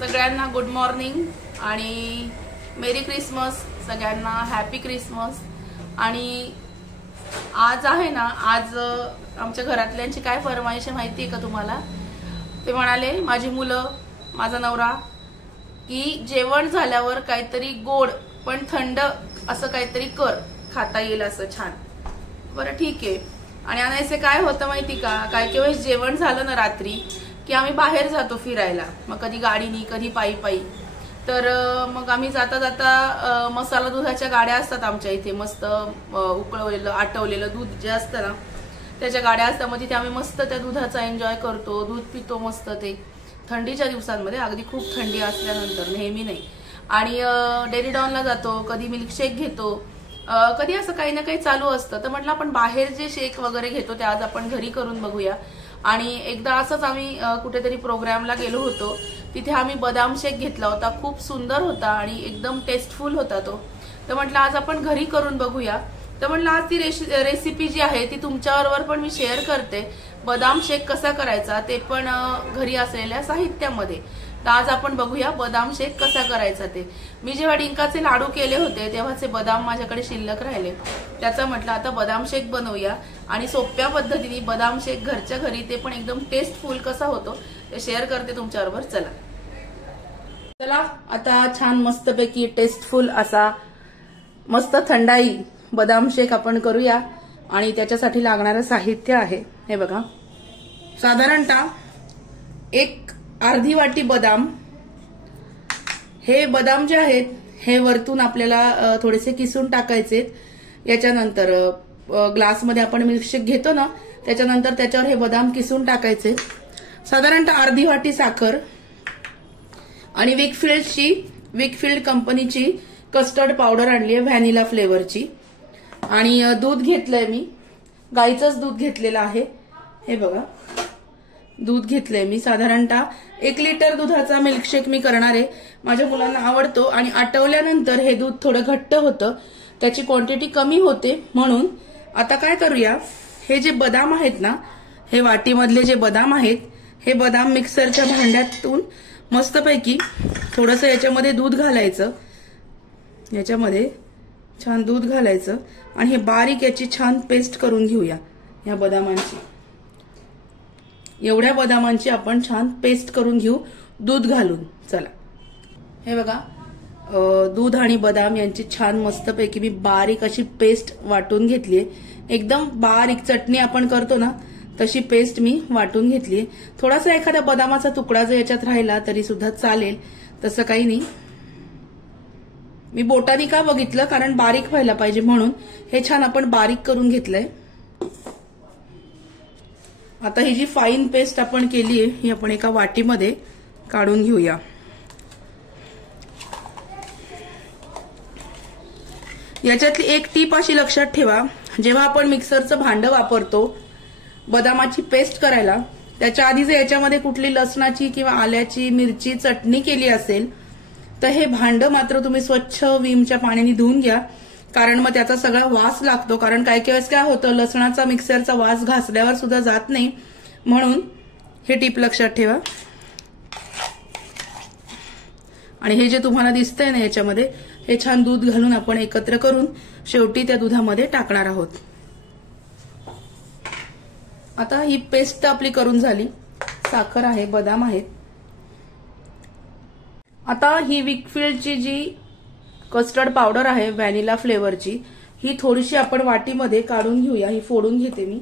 सगळ्यांना good morning आणि मेरी Christmas, सगळ्यांना हॅपी क्रिसमस। आणि आज आहे ना, आज आमच्या घरातल्यांची काय फरमाईश माहिती आहे का तुम्हाला? ते म्हणाले, माझी मुलं, माझा नवरा, की जेवण झाल्यावर काहीतरी गोड पण थंड असं काहीतरी कर, खाता येईल असं छान। बरं ठीक आहे। आणि अनायसे काय होतं माहिती का, काय काही वेळेस जेवण झालं ना रात्री की आम्ही बाहेर जातो फिरायला, मग कधी गाडीनी कधी पायी पायी। तर मग आम्ही जाता जाता मसाला दुधाच्या गाड्या असतात आमच्या इथे, मस्त उकळवलेलं आटवलेलं दूध जे असतं ना त्याच्या गाड्या असतात, मग तिथे आम्ही मस्त त्या दुधाचा एन्जॉय करतो, दूध पितो मस्त। ते थंडीच्या दिवसांमध्ये, अगदी खूप थंडी असल्यानंतर, नेहमी नाही। आणि डेअरी डॉनला जातो, कधी मिल्कशेक घेतो, कधी असं काही ना काही चालू असतं। तर म्हटलं आपण बाहेर जे शेक वगैरे घेतो ते आज आपण घरी करून बघूया। आणि एकदा असंच आम्ही कुठेतरी प्रोग्रामला गेलो होतो, तिथे आम्ही बदाम शेक घेतला होता, खूप सुंदर होता आणि एकदम टेस्टफुल होता तो। तर म्हटलं आज आपण घरी करून बघूया। तर म्हटलं आज ती रेसिपी जी आहे ती तुमच्याबरोबर पण मी शेअर करते, बदाम शेक कसा करायचा ते पण घरी असलेल्या साहित्यामध्ये। तर आज आपण बघूया बदाम शेक कसा करायचा ते। मी जेव्हा डिंकाचे लाडू केले होते तेव्हाचे बदाम माझ्याकडे शिल्लक राहिले, त्याचा म्हटलं आता बदाम शेक बनवूया आणि सोप्या पद्धतीने बदाम शेक घरच्या घरी, ते पण एकदम टेस्टफुल कसा होतो ते शेअर करते तुमच्याबरोबर। चला आता छान मस्तपैकी टेस्टफुल असा मस्त थंडाई बदाम शेक आपण करूया। आणि त्याच्यासाठी लागणारं साहित्य आहे हे बघा, साधारणतः एक अर्धी वाटी बदाम। हे बदाम जे आहेत हे वरतून आपल्याला थोडेसे किसून टाकायचे। याच्यानंतर ग्लासमध्ये आपण मिल्कशेक घेतो ना, त्याच्यानंतर त्याच्यावर हे बदाम किसून टाकायचे। साधारणतः अर्धी वाटी साखर आणि विकफिल्ड कंपनीची कस्टर्ड पावडर आणली आहे, व्हॅनिला फ्लेवरची। आणि दूध घेतलंय मी, गाईचंच दूध घेतलेलं आहे हे बघा, दूध घेतलंय मी। साधारणतः 1 लिटर दुधाचा मिल्कशेक मी करणार आहे, माझ्या मुलांना आवडतो। आणि आटवल्यानंतर हे दूध थोडं घट्ट होतं, त्याची क्वांटिटी कमी होते। म्हणून आता काय करूया, हे जे बदाम आहेत ना, हे वाटीमधले जे बदाम आहेत, हे बदाम मिक्सरच्या भांड्यातून मस्तपैकी थोडंसं याच्यामध्ये दूध घालायचं, याच्यामध्ये छान दूध घालायचं आणि हे बारीक याची छान पेस्ट करून घेऊया या बदामांची। एवढ्या बदामांची आपण छान पेस्ट करून घेऊ दूध घालून। चला हे बघा, दूध आणि बदाम यांची छान मस्तपैकी मी बारीक अशी पेस्ट वाटून घेतलीये, एकदम बारीक चटणी आपण करतो ना तशी पेस्ट मी वाटून घेतलीये। थोडासा एखादा बदामाचा तुकडा जर याच्यात राहिला तरी सुद्धा चालेल, तसं काही नाही। मी बोटानी का बघितलं, कारण बारीक व्हायला पाहिजे म्हणून हे छान आपण बारीक करून घेतलंय। आता ही जी फाईन पेस्ट आपण केली आहे ही आपण एका वाटीमध्ये काढून घेऊया। याच्यातली एक टीप अशी लक्षात ठेवा, जेव्हा आपण मिक्सरचं भांडं वापरतो बदामाची पेस्ट करायला, त्याच्या आधी जर याच्यामध्ये कुठली लसणाची किंवा आल्याची मिरची चटणी केली असेल तर हे भांडं मात्र तुम्ही स्वच्छ विमच्या पाण्याने धुवून घ्या, कारण मग त्याचा सगळा वास लागतो। कारण काही वेळेस काय होतं, लसणाचा मिक्सरचा वास घासल्यावर सुद्धा जात नाही, म्हणून हे टीप लक्षात ठेवा। आणि हे जे तुम्हाला दिसतंय ना याच्यामध्ये, हे छान दूध घालून आपण एकत्र करून शेवटी त्या दुधामध्ये टाकणार आहोत। आता ही पेस्ट आपली करून झाली, साखर आहे, बदाम आहेत। आता ही विकफिल्डची जी कस्टर्ड पावडर आहे व्हॅनिला फ्लेवरची, ही थोडीशी आपण वाटीमध्ये काढून घेऊया। ही फोडून घेते मी।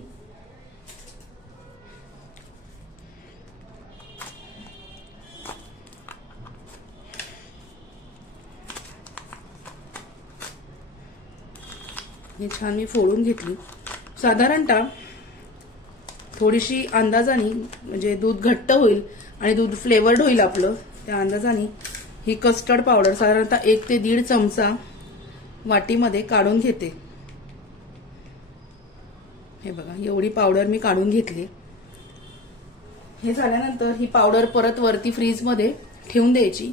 हे छान मी फोडून घेतली। साधारणतः थोडीशी अंदाजाने, म्हणजे दूध घट्ट होईल आणि दूध फ्लेवर्ड होईल आपलं, त्या अंदाजाने ही कस्टर्ड पावडर साधारणतः 1 ते 1.5 चमचा वाटीमध्ये काढून घेते। हे बघा, एवढी पावडर मी काढून घेतली। हे झाल्यानंतर ही पावडर परत वरती फ्रीजमध्ये ठेवून द्यायची।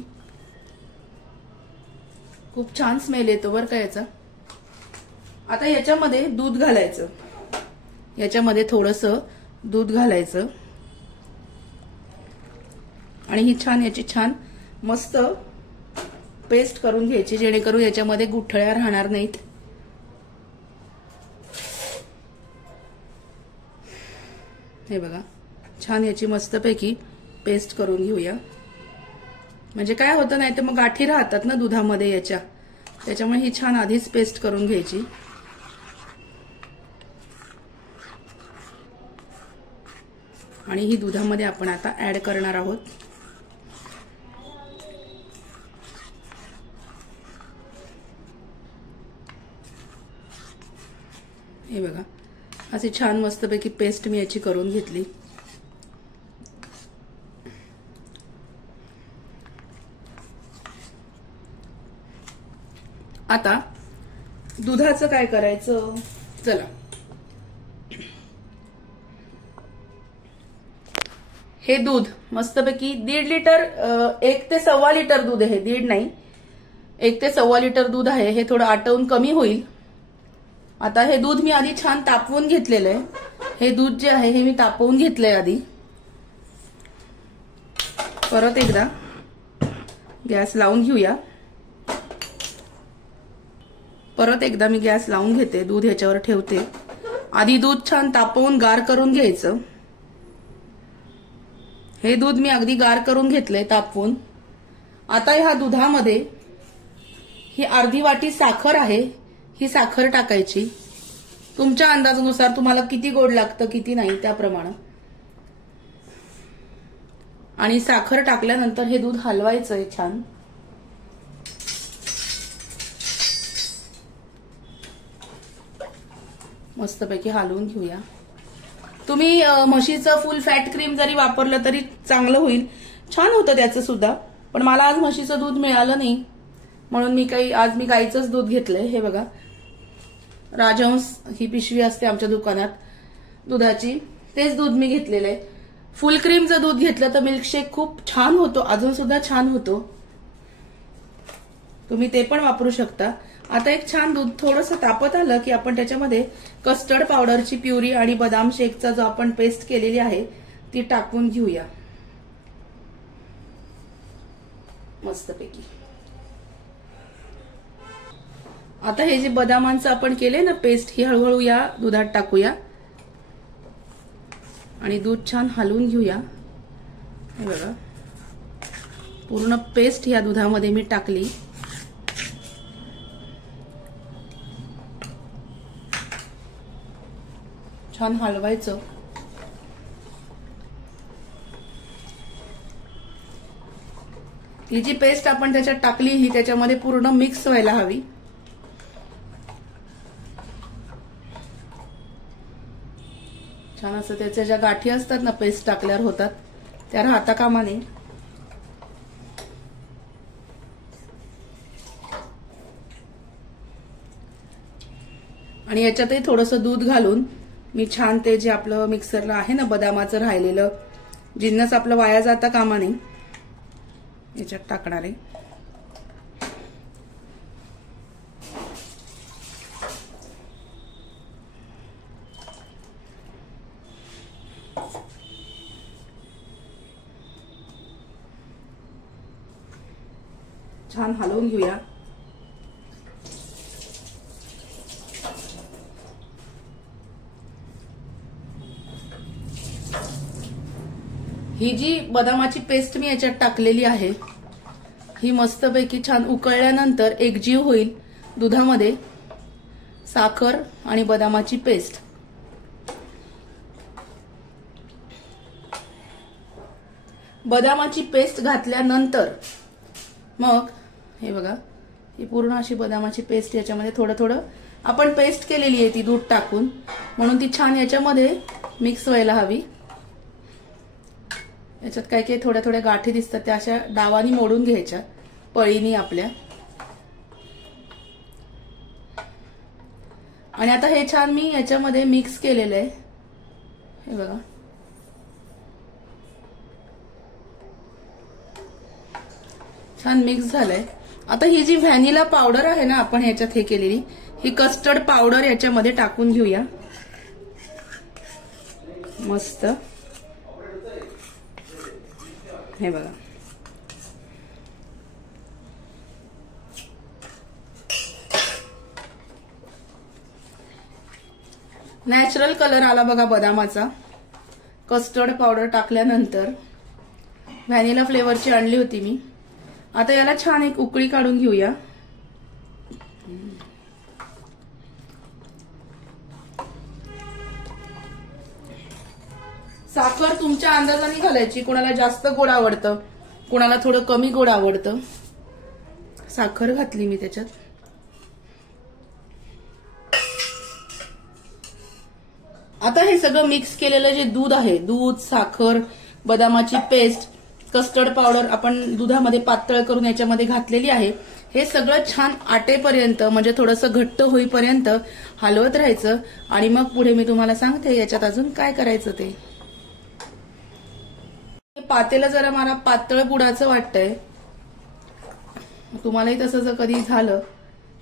खूप छान स्मेल येतो बरं का याचा। आता याच्यामध्ये दूध घालायचं, याच्यामध्ये थोडंसं दूध घालायचं आणि ही छान याची छान मस्त पेस्ट करून घ्यायची, जेणेकरून याच्यामध्ये गुठळ्या राहणार नाहीत. हे बघा, छान याची मस्तपैकी पेस्ट करून घेऊया. म्हणजे काय होतं, नाही तर मग गाठी राहतात ना दुधामध्ये याच्या, त्याच्यामुळे ही छान आधीच पेस्ट करून घ्यायची. आणि ही दुधामध्ये आपण आता ऍड करणार आहोत. हे बघा, अशी छान मस्तपैकी पेस्ट मी याची करून घेतली. आता दुधाचं काय करायचं, चला. हे दूध मस्तपैकी 1.5 लिटर, 1 ते 1.25 लिटर दूध आहे, 1.5 नाही 1 ते 1.25 लिटर दूध आहे. हे थोडं आटवून कमी होईल. आता हे दूध मी आधी छान तापवून घेतलेलं आहे. हे दूध जे आहे हे मी तापवून घेतलंय आधी. परत एकदा गॅस लावून घेऊया. परत एकदा मी गॅस लावून घेते, दूध ह्याच्यावर ठेवते. आधी दूध छान तापवून गार करून घ्यायचं. हे दूध मी अगदी गार करून घेतलंय तापवून. आता ह्या दुधामध्ये ही अर्धी वाटी साखर आहे, ही साखर टाकायची. तुमच्या अंदाजानुसार तुम्हाला किती गोड लागतं किती नाही त्याप्रमाणे. आणि साखर टाकल्यानंतर हे दूध हलवायचंय छान. मस्तपैकी हलवून घेऊया. तुम्ही म्हशीचं फुल फॅट क्रीम जरी वापरलं तरी चांगलं होईल, छान होतं त्याचं सुद्धा. पण मला आज म्हशीचं दूध मिळालं नाही, म्हणून आज मी गाईचंच दूध घेतलंय. हे बघा, राजहंस ही पिशवी असते आमच्या दुकानात दुधाची, तेच दूध मी घेतलेलं आहे. फुल क्रीमचं दूध घेतलं तर मिल्कशेक खूप छान होतो, अजून सुद्धा छान होतो. तुम्ही ते पण वापरू शकता. आता एक छान दूध थोडंसं तापत आलं की आपण त्याच्यामध्ये कस्टर्ड पावडरची प्युरी आणि बदाम शेकचा जो आपण पेस्ट केलेली आहे ती टाकून घेऊया मस्तपैकी. आता हे जे बदामांचं आपण केले ना पेस्ट, ही हळूहळू या दुधात टाकूया आणि दूध छान हलवून घेऊया. हे बघा, पूर्ण पेस्ट या दुधामध्ये मी टाकली. छान हलवायचं. ही जी पेस्ट आपण त्याच्यात टाकली ही त्याच्यामध्ये पूर्ण मिक्स व्हायला हवी. छान असं त्याच्या ज्या गाठी असतात ना पेस्ट टाकल्यावर होतात त्या राहता कामा नये. आणि याच्यातही थोडंसं दूध घालून मी छान ते जे आपलं मिक्सरला आहे ना बदामाचं राहिलेलं जिन्नस आपलं वाया जाता कामा नये याच्यात टाकणार आहे. छान हलवून घेऊया. ही जी बदामाची पेस्ट मी याच्यात टाकलेली आहे ही मस्तपैकी छान उकळल्यानंतर एकजीव होईल दुधामध्ये साखर आणि बदामाची पेस्ट. बदामाची पेस्ट घातल्यानंतर मग हे बघा ही पूर्ण अशी बदामाची पेस्ट याच्यामध्ये थोडं थोडं आपण पेस्ट केलेली आहे ती दूध टाकून, म्हणून ती छान याच्यामध्ये मिक्स व्हायला हवी. याच्यात काही काही थोड्या थोड्या गाठी दिसतात त्या अशा डावानी मोडून घ्यायच्या पळीनी आपल्या. आणि आता हे छान मी याच्यामध्ये मिक्स केलेलं आहे. हे बघा छान मिक्स झालंय. आता ही जी व्हॅनिला पावडर आहे ना आपण ह्याच्यात हे केलेली ही कस्टर्ड पावडर याच्यामध्ये टाकून घेऊया मस्त. हे बघा नॅचरल कलर आला बघा बदामाचा. कस्टर्ड पावडर टाकल्यानंतर व्हॅनिला फ्लेवरची आणली होती मी. आता याला छान एक उकळी काढून घेऊया. साखर तुमच्या अंदाजाने घालायची. कोणाला जास्त गोड आवडतं, कोणाला थोडं कमी गोड आवडतं. साखर घातली मी त्याच्यात. आता हे सगळं मिक्स केलेलं जे दूध आहे, दूध, साखर, बदामाची पेस्ट, कस्टर्ड पावडर आपण दुधामध्ये पातळ करून याच्यामध्ये घातलेली आहे. हे सगळं छान आटेपर्यंत म्हणजे थोडंसं घट्ट होईपर्यंत हलवत राहायचं. आणि मग पुढे मी तुम्हाला सांगते याच्यात अजून काय करायचं ते. पातेलं जरा मला पातळ बुडाचं वाटतंय. तुम्हालाही तसं जर कधी झालं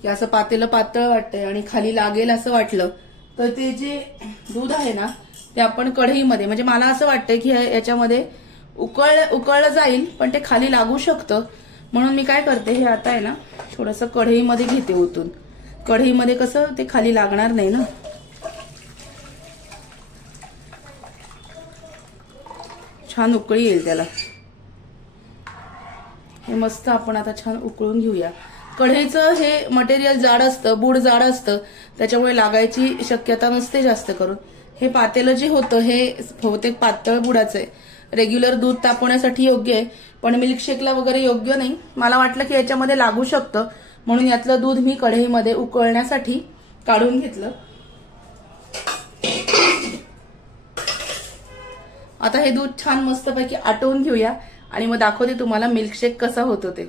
की असं पातेलं पातळ वाटतंय आणि खाली लागेल असं वाटलं तर ते जे दूध आहे ना ते आपण कढईमध्ये, म्हणजे मला असं वाटतंय की याच्यामध्ये उकळलं जाईल पण ते खाली लागू शकतं. म्हणून मी काय करते, हे आता आहे ना थोडंसं कढईमध्ये घेते ओतून. कढईमध्ये कसं ते खाली लागणार नाही ना. छान उकळी येईल त्याला. हे मस्त आपण आता छान उकळून घेऊया. कढईचं हे मटेरियल जाड असतं, बूड जाड असतं, त्याच्यामुळे लागायची शक्यता नसते जास्त करून. हे पातेलं जे होतं हे बहुतेक पातळ बुडाचं आहे. रेग्युलर दूध तापवण्यासाठी योग्य आहे पण मिल्कशेकला वगैरे योग्य नाही. मला वाटलं की याच्यामध्ये लागू शकतं म्हणून यातलं दूध मी कढईमध्ये उकळण्यासाठी काढून घेतलं. आता हे दूध छान मस्तपैकी आटवून घेऊया आणि मग दाखवते तुम्हाला मिल्कशेक कसा होतो ते.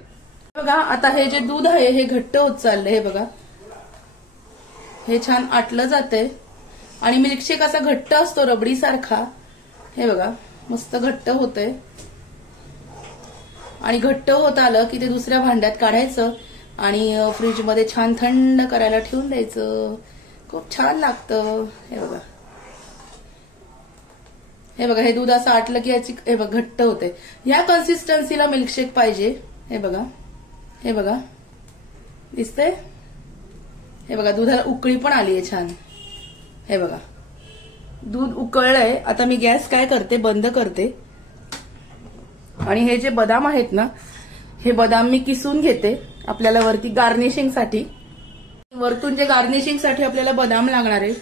बघा आता हे जे दूध आहे हे घट्ट होत चाललंय. हे बघा हे छान आटलं जातंय आणि मिल्कशेक असा घट्ट असतो रबडी सारखा. हे बघा मस्त घट्ट होतंय. आणि घट्ट होत आलं की ते दुसऱ्या भांड्यात काढायचं आणि फ्रीजमध्ये छान थंड करायला ठेवून द्यायचं. खूप छान लागतं. हे बघा, हे बघा हे दूध असं आटलं की याची हे बघा घट्ट होते. ह्या कन्सिस्टन्सीला मिल्कशेक पाहिजे. हे बघा, हे बघा दिसतंय. हे बघा दुधाला उकळी पण आली आहे छान. हे बघा दूध उकळलंय. आता मी गॅस काय करते, बंद करते. आणि हे जे बदाम आहेत ना हे बदाम मी किसून घेते आपल्याला वरती गार्निशिंगसाठी. वरतून जे गार्निशिंगसाठी आपल्याला बदाम लागणार आहे.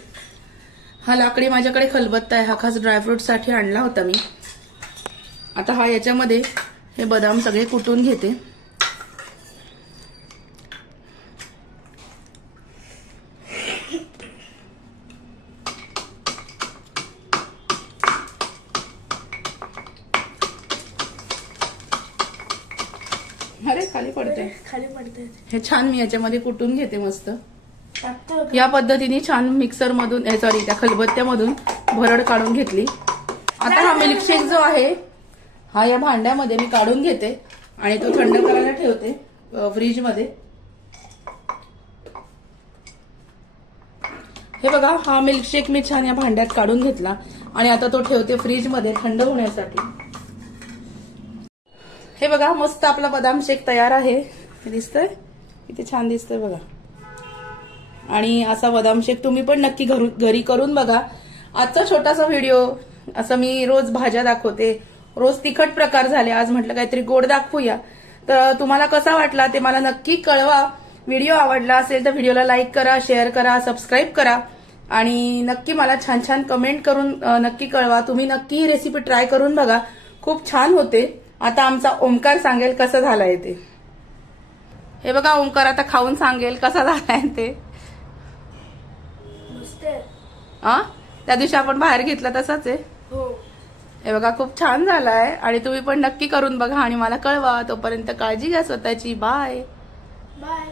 हा लाकडी माझ्याकडे खलबत्ता आहे, हा खास ड्रायफ्रूट साठी आणला होता मी. आता हा याच्यामध्ये हे बदाम सगळे कुटून घेते. अरे खाली पडते. हे छान मी याच्यामध्ये कुटून घेते मस्त. या पद्धतीने छान मिक्सर मधून सॉरी त्या खलबत्त्यामधून भरड काढून घेतली. आता हा मिल्कशेक जो आहे हा या भांड्यामध्ये मी काढून घेते आणि तो थंड करायला ठेवते फ्रीजमध्ये. हे बघा हा मिल्कशेक मी छान या भांड्यात काढून घेतला आणि आता तो ठेवते फ्रीजमध्ये थंड होण्यासाठी. हे बघा मस्त आपला बदाम शेक तयार आहे. दिसतंय किती छान दिसतंय बघा. आणि असा बदाम शेक तुम्ही पण नक्की घरी करून बघा. आजचा छोटासा व्हिडिओ, असं मी रोज भाज्या दाखवते, रोज तिखट प्रकार झाले, आज म्हटलं काहीतरी गोड दाखवूया. तर तुम्हाला कसा वाटला ते मला नक्की कळवा. व्हिडिओ आवडला असेल तर व्हिडिओला लाईक करा, शेअर करा, सबस्क्राईब करा आणि नक्की मला छान छान कमेंट करून नक्की कळवा. तुम्ही नक्की ही रेसिपी ट्राय करून बघा, खूप छान होते. आता आमचा ओमकार सांगेल कसं झालंय ते. हे बघा ओमकार आता खाऊन सांगेल कसा झालाय ते. त्या दिवशी आपण बाहेर घेतला तसाच आहे. हे बघा खूप छान झालाय आणि तुम्ही पण नक्की करून बघा आणि मला कळवा. तोपर्यंत काळजी घ्या स्वतःची. Bye bye.